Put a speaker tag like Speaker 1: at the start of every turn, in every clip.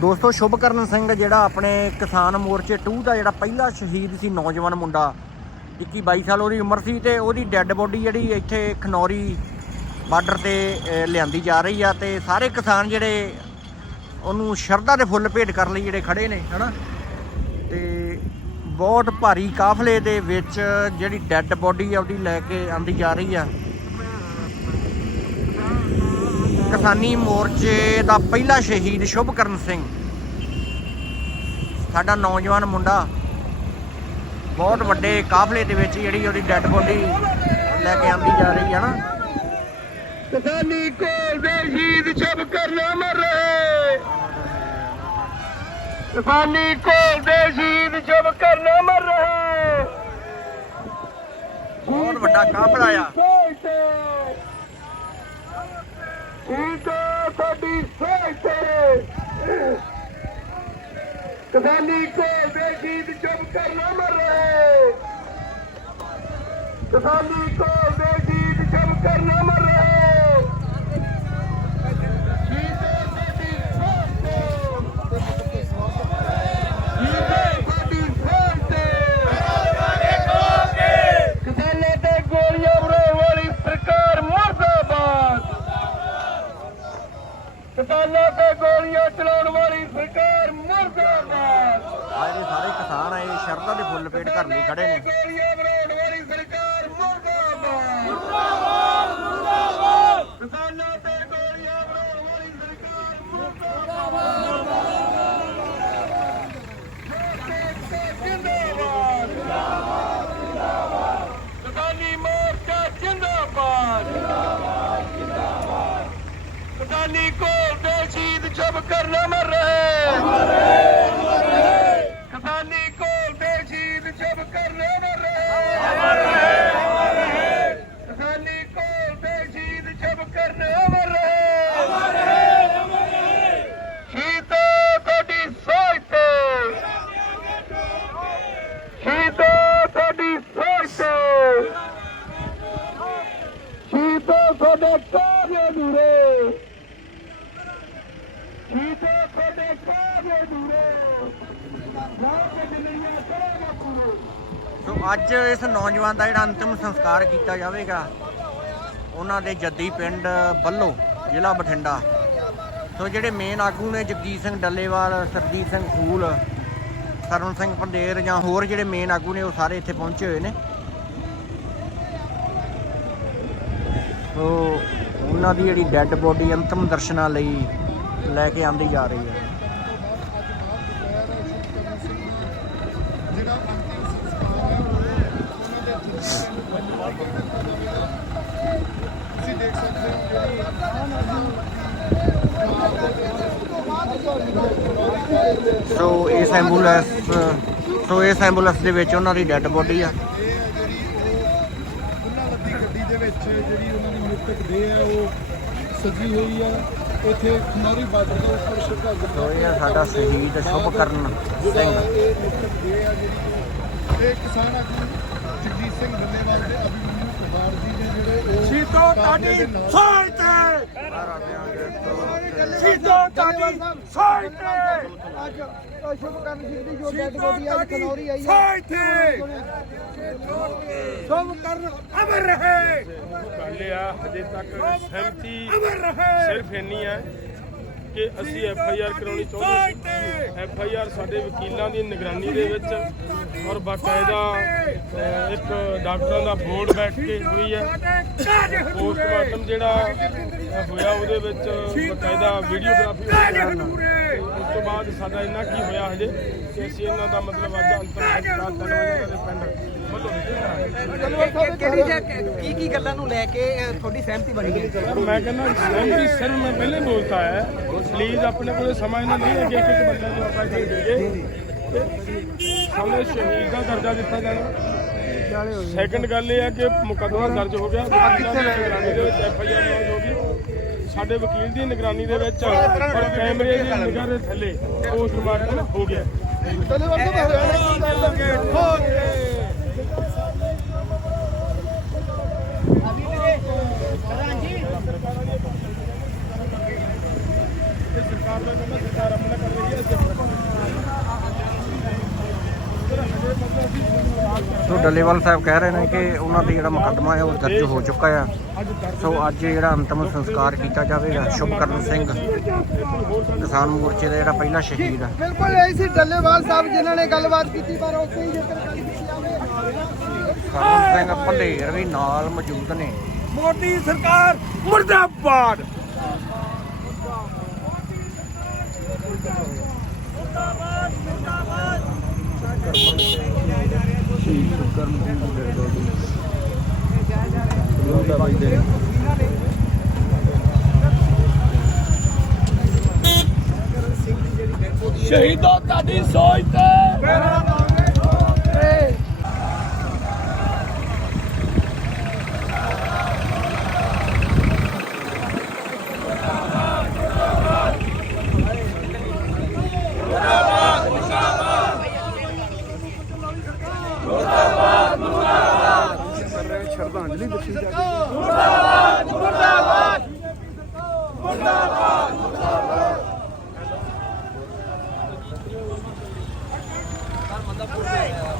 Speaker 1: ਦੋਸਤੋ, ਸ਼ੁਭਕਰਨ ਸਿੰਘ ਜਿਹੜਾ ਆਪਣੇ ਕਿਸਾਨ ਮੋਰਚੇ 2 ਦਾ ਜਿਹੜਾ ਪਹਿਲਾ ਸ਼ਹੀਦ ਸੀ ਨੌਜਵਾਨ ਮੁੰਡਾ 21 22 ਸਾਲ ਉਹਦੀ ਉਮਰ ਸੀ ਤੇ ਉਹਦੀ ਡੈੱਡ ਬੋਡੀ ਜਿਹੜੀ ਇੱਥੇ ਖਨੌਰੀ ਬਾਰਡਰ ਤੇ ਲਿਆਂਦੀ ਜਾ ਰਹੀ ਆ ਤੇ ਸਾਰੇ ਕਿਸਾਨ ਜਿਹੜੇ ਉਹਨੂੰ ਸ਼ਰਧਾ ਦੇ ਫੁੱਲ ਭੇਟ ਕਰਨ ਲਈ ਜਿਹੜੇ ਖੜੇ ਨੇ, ਹਨਾ? ਤੇ ਬਹੁਤ ਭਾਰੀ ਕਾਫਲੇ ਦੇ ਵਿੱਚ ਜਿਹੜੀ ਡੈੱਡ ਬੋਡੀ ਆ ਉਹਦੀ ਲੈ ਕੇ ਆਂਦੀ ਜਾ ਰਹੀ ਆ। ਕਿਸਾਨੀ ਮੋਰਚੇ ਦਾ ਪਹਿਲਾ ਸ਼ਹੀਦ ਸ਼ੁਭਕਰਨ ਸਿੰਘ। ਸਾਡਾ ਨੌਜਵਾਨ ਮੁੰਡਾ ਬਹੁਤ ਵੱਡੇ ਕਾਫਲੇ ਦੇ ਵਿੱਚ ਜਿਹੜੀ ਉਹਦੀ ਡੈੱਡ ਬੋਡੀ ਲੈ ਕੇ ਆਂਦੀ ਜਾ ਰਹੀ ਹੈ ਨਾ।
Speaker 2: ਕਿਸਾਨੀ ਕੋਲ ਦੇ ਸ਼ਹੀਦ ਛਪ ਕਰਨਾ ਮਰ ਰਹੇ। ਕਿਸਾਨੀ ਕੋਲ ਦੇ ਸ਼ਹੀਦ ਛਪ ਕਰਨਾ ਮਰ ਰਹੇ।
Speaker 1: ਬਹੁਤ ਵੱਡਾ ਕਾਫਲਾ ਆ।
Speaker 2: ਠੀਕ ਹੈ ਸਾਡੀ ਸੋਚ ਕਿਸਾਨੀ ਕੋਲ ਦੇ ਸ਼ਹੀਦ ਛਪ ਕਰਨਾ ਮਰ ਰਹੇ। ਕਿਸਾਨੀ ਕੋਲ ਦੇ ਸ਼ਹੀਦ ਛਪ ਕਰਨਾ ਮਰ ਰਹੇ ਸ਼ਹੀਦ ਸਾਡੀ ਸੋਚ ਕਿਸਾਨਾਂ ਤੇ ਗੋਲੀਆਂ ਬਣਾਉਣ ਵਾਲੀ ਸਰਕਾਰ ਮੁਰਦਾਬਾਦ ਕਿਸਾਨਾਂ ਤੇ ਗੋਲੀਆਂ ਚਲਾਉਣ ਵਾਲੀ ਸਰਕਾਰ ਮੁਰਦਾਬਾਦ
Speaker 1: ਆ ਜਿਹੜੇ ਸਾਰੇ ਕਿਸਾਨ ਆ ਇਹ ਸ਼ਰਧਾ ਦੇ ਫੁੱਲ ਭੇਟ ਕਰਨ ਲਈ ਖੜੇ ਨੇ
Speaker 2: ਗੋਲੀਆਂ ਬਣਾਉਣ ਵਾਲੀ ਸਰਕਾਰ ਮੁਰਦਾਬਾਦ ਮੁਰਦਾਬਾਦ ਮੁਰਦਾਬਾਦ ਕਿਸਾਨਾਂ ਤੇ ਗੋਲੀਆਂ ਬਣਾਉਣ ਵਾਲੀ ਸਰਕਾਰ ਮੁਰਦਾਬਾਦ ਜਿੰਦਾਬਾਦ ਕਿਸਾਨੀ ਮੋਰਚਾ ਜਿੰਦਾਬਾਦ ਜਿੰਦਾਬਾਦ ਜਿੰਦਾਬਾਦ ਕਿਸਾਨੀ ਕੋਲ ਦੇ ਸ਼ਹੀਦ ਛਪ ਕਰਨਾ ਮਰ ਰਹੇ ਕਿਸਾਨੀ ਕੋਲ ਦੇ ਸ਼ਹੀਦ ਛਪ ਕਰਨਾ ਮਰ ਰਹੇ ਕਿਸਾਨੀ ਕੋਲ ਦੇ ਸ਼ਹੀਦ ਛਪ ਕਰਨਾ ਮਰ ਰਹੇ ਸ਼ਹੀਦ ਤੁਹਾਡੀ ਸੋਚ ਤੇ ਸ਼ਹੀਦ ਤੁਹਾਡੀ ਸੋਚ ਤੇ ਸ਼ਹੀਦ ਤੁਹਾਡੇ ਕਾਰਜ ਅਧੂਰੇ ਸ਼ਹੀਦ ਤੁਹਾਡੇ ਕਾਰਜ
Speaker 1: ਸੋ ਅੱਜ ਇਸ ਨੌਜਵਾਨ ਦਾ ਜਿਹੜਾ ਅੰਤਿਮ ਸੰਸਕਾਰ ਕੀਤਾ ਜਾਵੇਗਾ, ਉਹਨਾਂ ਦੇ ਜੱਦੀ ਪਿੰਡ ਬੱਲੋ, ਜ਼ਿਲ੍ਹਾ ਬਠਿੰਡਾ। ਸੋ ਜਿਹੜੇ ਮੇਨ ਆਗੂ ਨੇ ਜਗਜੀਤ ਸਿੰਘ ਡੱਲੇਵਾਲ, ਸਰਜੀਤ ਸਿੰਘ ਫੂਲ ਕਰਨ ਸਿੰਘ ਪੰਦੇਰ ਜਾਂ ਹੋਰ ਜਿਹੜੇ ਮੇਨ ਆਗੂ ਨੇ, ਉਹ ਸਾਰੇ ਇੱਥੇ ਪਹੁੰਚੇ ਹੋਏ ਨੇ। ਸੋ ਉਹਨਾਂ ਦੀ ਜਿਹੜੀ ਡੈੱਡ ਬੋਡੀ ਅੰਤਮ ਦਰਸ਼ਨਾਂ ਲਈ ਲੈ ਕੇ ਆਂਦੀ ਜਾ ਰਹੀ ਹੈ। ਸੋ ਇਸ ਐਂਬੂਲੈਂਸ, ਸੋ ਇਸ ਐਂਬੂਲੈਂਸ ਦੇ ਵਿੱਚ ਉਹਨਾਂ ਦੀ ਡੈੱਡ ਬੋਡੀ ਆ।
Speaker 3: ਜਿਹੜੀ ਉਹ ਉਹਨਾਂ ਲੱਦੀ ਗੱਡੀ ਦੇ ਵਿੱਚ ਜਿਹੜੀ ਉਹਨਾਂ ਦੀ ਮ੍ਰਿਤਕ ਦੇਹ ਹੈ ਉਹ ਸਜੀ ਹੋਈ ਆ। ਇੱਥੇ ਖਨੌਰੀ ਬਾਰਡਰ ਦੇ ਉੱਪਰ ਸ਼ਰਧਾ
Speaker 1: ਸੋ ਇਹ ਆ ਸਾਡਾ ਸ਼ਹੀਦ ਸ਼ੁਭਕਰਨ ਸਿੰਘ।
Speaker 3: ਇਹ ਮ੍ਰਿਤਕ ਦੇਹ ਆ ਜਿਹੜੀ ਇਹ ਕਿਸਾਨ ਆਗੂ ਜਗਜੀਤ ਸਿੰਘ ਡੱਲੇਵਾਲ ਦੇ ਅਭਿਮਨਿਊ ਕੁਮਾਰ ਜੀ ਨੇ ਜਿਹੜੇ ਉਹ
Speaker 2: ਸ਼ਹੀਦੋ
Speaker 3: ਕਾਫਲੇ ਦੇ
Speaker 2: ਤੁਹਾਡੀ
Speaker 3: ਨਾਲ-
Speaker 2: ਸੋਚ ਤੇ। ਸ਼ਹੀਦੋ ਤੁਹਾਡੀ ਸੋਚ ਤੇ।
Speaker 4: ਅੱਜ ਸ਼ੁਭਕਰਨ ਸਿੰਘ ਦੀ ਜੋ ਡੈਡ ਬੋਡੀ ਅੱਜ ਖਨੌਰੀ ਆਈ ਹੈ
Speaker 2: ਸੋਚ ਤੇ। ਸ਼ੁਭ ਕਰਨ ਅਮਰ ਰਹੇ।
Speaker 5: ਗੱਲ ਆ ਹਜੇ ਤੱਕ ਸਹਿਮਤੀ
Speaker 2: ਅਮਰ ਰਹੇ।
Speaker 5: ਸਿਰਫ ਇੰਨੀ ਹੈ ਕਿ ਅਸੀਂ ਐਫ ਆਈ ਆਰ ਕਰਾਉਣੀ ਚਾਹੁੰਦੇ ਐਫ ਆਈ ਆਰ ਸਾਡੇ ਵਕੀਲਾਂ ਦੀ ਨਿਗਰਾਨੀ ਦੇ ਵਿੱਚ ਔਰ ਬਾਕਾਇਦਾ ਇੱਕ ਡਾਕਟਰਾਂ ਦਾ ਬੋਰਡ ਬੈਠ ਕੇ ਹੋਈ ਹੈ। ਪੋਸਟਮਾਰਟਮ ਜਿਹੜਾ ਹੋਇਆ ਉਹਦੇ ਵਿੱਚ ਬਾਕਾਇਦਾ ਵੀਡੀਓਗ੍ਰਾਫੀ ਤੋਂ ਬਾਅਦ ਸਾਡਾ ਇੰਨਾ ਕੀ ਹੋਇਆ ਹਜੇ ਕਿ ਅਸੀਂ ਇਹਨਾਂ ਦਾ ਮਤਲਬ ਅੱਜ
Speaker 4: ਅੰਤਰ ਆਪਣੇ ਕੋਲੇ ਸਮਾਂ ਨਹੀਂ ਹੈ
Speaker 5: ਸ਼ਹੀਦ ਦਾ ਦਰਜਾ ਦਿੱਤਾ ਜਾਣਾ। ਸੈਕੰਡ ਗੱਲ ਇਹ ਹੈ ਕਿ ਮੁਕੱਦਮਾ ਦਰਜ ਹੋ ਗਿਆ। ਤੇ ਅੱਜ ਦੇ ਹੋ ਸਾਡੇ ਵਕੀਲ ਦੀ ਨਿਗਰਾਨੀ ਦੇ ਵਿੱਚ ਔਰ ਕੈਮਰੇ ਦੀ ਨਿਗਰਾਨੀ ਦੇ ਥੱਲੇ ਪੋਸਟਮਾਰਟਮ ਹੋ ਗਿਆ। ਇਹ ਸਰਕਾਰ ਸਰਕਾਰ ਦਾ ਕੰਮ ਹੈ ਸਰਕਾਰ ਆਪਣਾ ਕਰ ਰਹੀ ਹੈ ਅਸੀਂ ਆਪਣਾ ਕਰ ਰਹੇ ਹਾਂ
Speaker 1: ਸੋ ਡੱਲੇਵਾਲ ਸਾਹਿਬ ਕਹਿ ਰਹੇ ਨੇ ਕਿ ਉਹਨਾਂ ਤੇ ਜਿਹੜਾ ਮੁਕੱਦਮਾ ਹੈ ਉਹ ਦਰਜ ਹੋ ਚੁੱਕਾ ਆ। ਸੋ ਅੱਜ ਜਿਹੜਾ ਅੰਤਮ ਸੰਸਕਾਰ ਕੀਤਾ ਜਾਵੇਗਾ ਸ਼ੁਭਕਰਨ ਸਿੰਘ ਕਿਸਾਨ ਮੋਰਚੇ ਦਾ ਜਿਹੜਾ ਪਹਿਲਾ ਸ਼ਹੀਦ ਆ।
Speaker 4: ਬਿਲਕੁਲ ਇਹ ਸੀ ਡੱਲੇਵਾਲ ਸਾਹਿਬ ਜਿਨ੍ਹਾਂ ਨੇ ਗੱਲਬਾਤ ਕੀਤੀ ਪਰ ਉੱਥੇ ਹੀ ਜੇਕਰ ਗੱਲ ਕੀਤੀ ਜਾਵੇ
Speaker 1: ਕਰਨ ਸਿੰਘ ਭੰਡੇਰ ਵੀ ਨਾਲ ਮੌਜੂਦ ਨੇ।
Speaker 2: ਮੋਦੀ ਸਰਕਾਰ ਮੁਰਦਾਬਾਦ। ਸ਼ਹੀਦੋ ਤੁਹਾਡੀ ਸੋਚ ਤੇ Okay.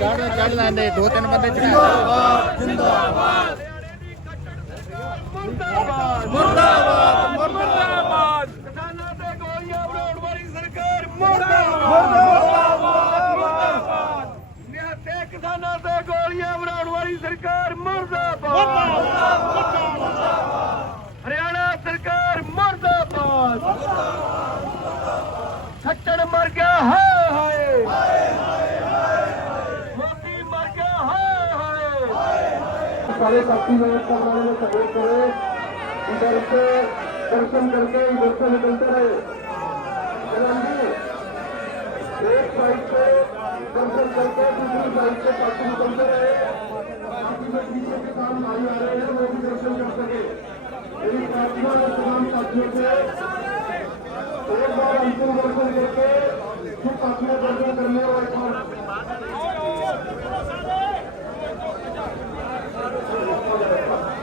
Speaker 3: ਚੜ ਲੈਂਦੇ ਦੋ ਤਿੰਨ ਬੰਦੇ ਚੜਾ
Speaker 2: ਮੁਰਦਾਬਾਦ ਮੁਰਦਾਬਾਦ ਕਿਸਾਨਾਂ ਤੇ ਗੋਲੀਆਂ ਬਣਾਉਣ ਵਾਲੀ ਸਰਕਾਰ ਮੁਰਦਾਬਾਦ ਮੁਰਦਾਬਾਦ ਨਿਹੱਥੇ ਕਿਸਾਨਾਂ ਤੇ ਗੋਲੀਆਂ ਬਣਾਉਣ ਵਾਲੀ ਸਰਕਾਰ ਮੁਰਦਾਬਾਦ ਹਰਿਆਣਾ ਸਰਕਾਰ ਮੁਰਦਾਬਾਦ ਛੱਟਣ ਮਰ ਗਿਆ ਹਾਏ ਹਾਏ ਮੋਦੀ ਮਰ ਗਿਆ ਹਾਏ ਹਾਏ
Speaker 3: सारे साथी लोग करने में सहयोग करें इधर से दर्शन करके इधर से निकलते रहे जल्दी एक साइड से दर्शन करके दूसरी साइड से साथी निकलते रहे बाकी जो पीछे के काम भाई आ रहे हैं वो भी दर्शन कर सके मेरी प्रार्थना है तमाम साथियों से एक बार अंतिम दर्शन करके फिर साथियों दर्शन करने और एक बार